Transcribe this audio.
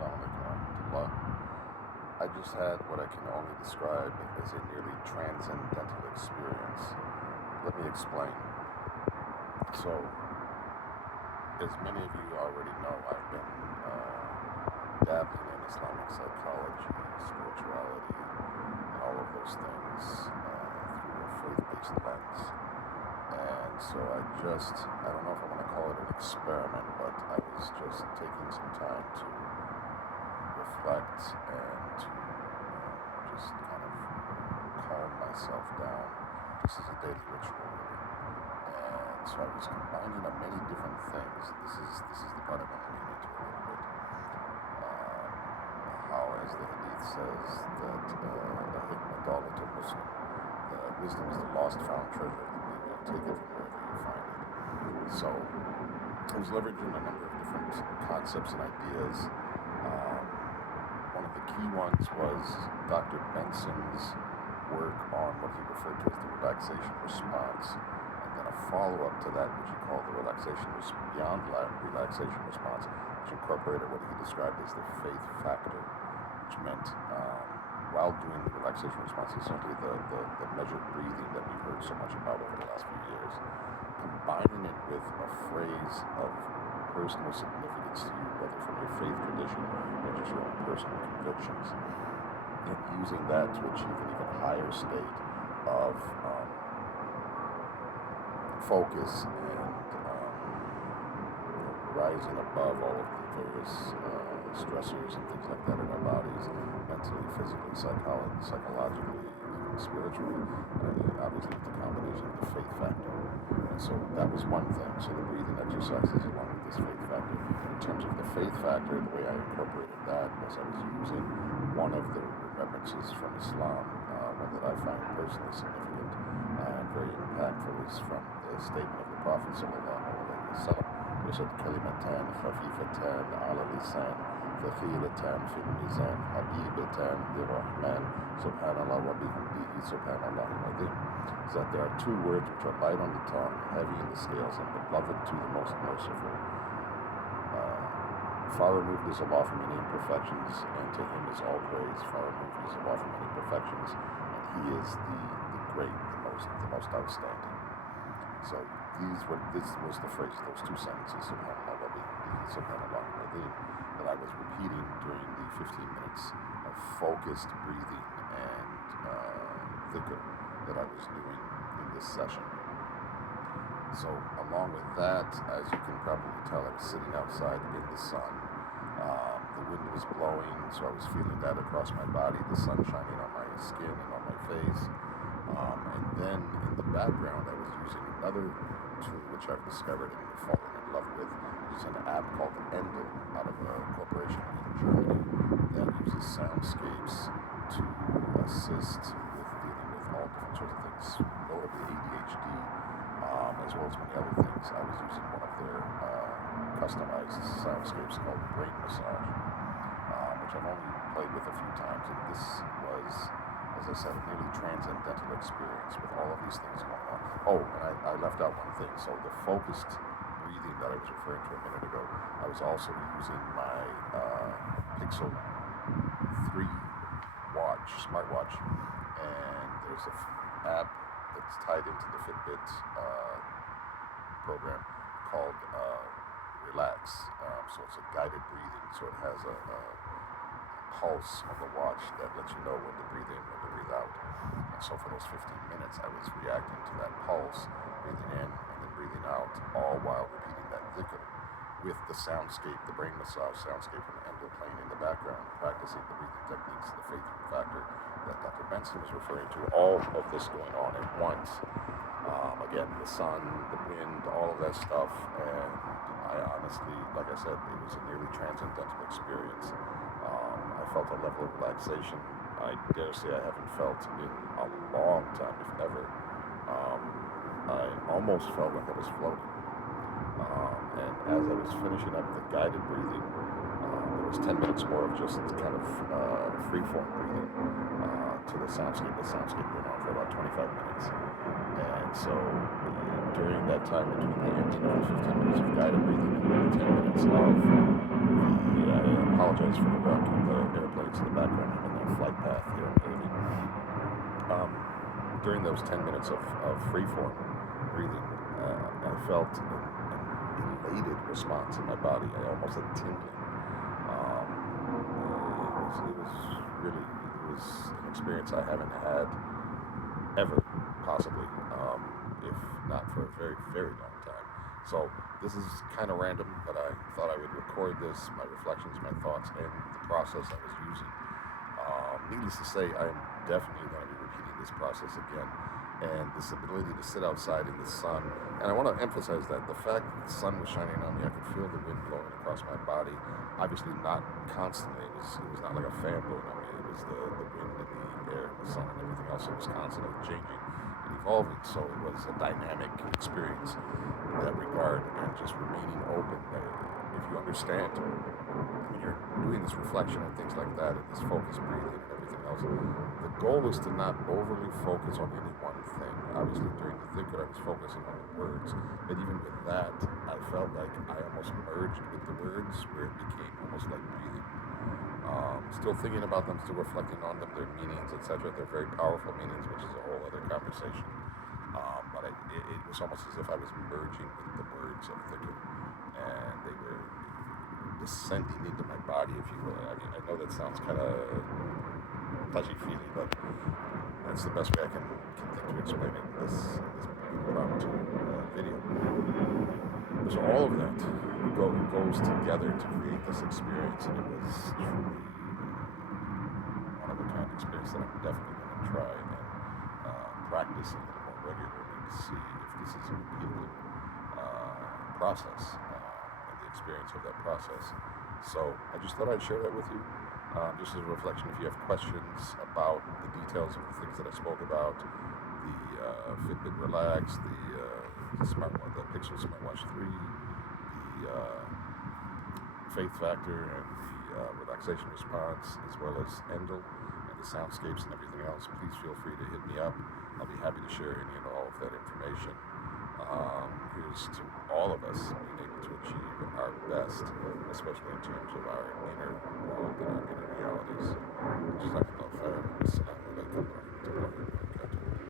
Assalamu alaikum wa rahmatullah. I just had what I can only describe as a nearly transcendental experience. Let me explain. So, as many of you already know, I've been dabbling in Islamic psychology, spirituality, and all of those things through a faith-based lens. And so I don't know if I want to call it an experiment, but I was just taking some time to reflect and to just kind of calm myself down, just as a daily ritual, really. And so I was combining many different things. This is the part I want to lean into a little bit. How, as the hadith says, that Muslim, that wisdom is the lost found treasure of the believer. Take it from wherever you find it. So I was leveraging a number of different concepts and ideas. One of the key ones was Dr. Benson's work on what he referred to as the relaxation response, and then a follow-up to that, which he called the beyond relaxation response, which incorporated what he described as the faith factor, which meant while doing the relaxation response, essentially the measured breathing that we've heard so much about over the last few years, combining it with a phrase of personal significance to you, whether from your faith tradition or just your own personal convictions, and using that to achieve an even higher state of focus and rising above all of the various stressors and things like that in our bodies, mentally, physically, psychologically, even spiritually, obviously with the combination of the faith factor. And so that was one thing. So the breathing exercises along with this faith factor. In terms of the faith factor, the way I incorporated that was I was using one of the remembrances from Islam, one that I find personally significant and very impactful, is from the statement of the Prophet sallallahu alaihi wasallam, which said, "Kalimatan khafifatan ala lisan, thaqilatan fil mizan, habibatan lirrahman, subhanallah wa bihamdihi, subhanallah al-azim." Is that there are two words which are light on the tongue, heavy in the scales, and beloved to the most merciful. Far removed is Allah from any imperfections, and to Him is all praise. Far removed is Allah from any perfections, and He is the great, the most outstanding. So this was the phrase, those two sentences, subhanallah wa bihamdihi, subhanallah al-azim, that I was repeating during the 15 minutes of focused breathing and dhikr that I was doing in this session. So along with that, as you can probably tell, I was sitting outside in the sun. The wind was blowing, so I was feeling that across my body, the sun shining on my skin and on my face. And then in the background, I was using another tool which I've discovered and fallen in love with, which is an app called Endel, out of a corporation in Germany that uses soundscapes to assist with dealing with all different sorts of things, notably ADHD, as well as many other things. I was using one of their customized soundscapes called brain massage, which I've only played with a few times, and this was, as I said, a nearly transcendental experience with all of these things going on. Oh, and I left out one thing. So the focused breathing that I was referring to a minute ago, I was also using my Pixel 3 watch, smartwatch, and there's an app that's tied into the Fitbit program called Relax. So it's a guided breathing. So it has a pulse on the watch that lets you know when to breathe in, when to breathe out. And so for those 15 minutes, I was reacting to that pulse, breathing in and then breathing out, all while repeating that dhikr with the soundscape, the brain massage soundscape from Endel playing in the background, practicing the breathing techniques, the faith factor that Dr. Benson was referring to, all of this going on at once. Again, the sun, the wind, all of that stuff, and I honestly, like I said, it was a nearly transcendental experience. I felt a level of relaxation I dare say I haven't felt in a long time, if ever. I almost felt like I was floating. And as I was finishing up the guided breathing, there was 10 minutes more of just kind of free-form breathing to the soundscape. The soundscape went on for about 25 minutes. And so during that time between the ending of the 15 minutes of guided breathing and the 10 minutes of I apologize apologize for the airplanes in the background. I'm in their flight path here in Italy. During those 10 minutes of freeform breathing, I felt an elated response in my body. I almost had tingling. It was an experience I haven't had ever, possibly, if not for a very, very long time. So this is kind of random, but I thought I would record this, my reflections, my thoughts, and the process I was using. Needless to say, I am definitely going to be repeating this process again. And this ability to sit outside in the sun. And I want to emphasize that the fact that the sun was shining on me, I could feel the wind blowing across my body. Obviously not constantly. It was not like a fan blowing on me. It was the wind and the air and the sun and everything else. It was constantly changing and evolving. So it was a dynamic experience in that regard, and just remaining open. If you understand, when you're doing this reflection and things like that, and this focused breathing and everything else, the goal is to not overly focus on any one thing. Obviously, during the Dhikr, I was focusing on the words, and even with that, I felt like I almost merged with the words, where it became almost like breathing. Still thinking about them, still reflecting on them, their meanings, etc. They're very powerful meanings, which is a whole other conversation. But it was almost as if I was merging with the words of Dhikr, and they were descending into my body, if you will. I mean, I know that sounds kind of touchy-feely, but that's the best way I can think to explain it in this impromptu video. So all of that goes together to create this experience, and it was truly one of a kind experience that I'm definitely going to try and practice a little more regularly to see if this is a repeatable process and the experience of that process. So I just thought I'd share that with you. Just as a reflection, if you have questions about the details of the things that I spoke about, the Fitbit Relax, the Pixel Smartwatch 3, the Faith Factor, and the relaxation response, as well as Endel and the soundscapes and everything else, please feel free to hit me up. I'll be happy to share any and all of that information. Here's to all of us being able to achieve our best, especially in terms of our inner world and our inner realities. Assalamu alaikum warahmatullahi wabarakatuh.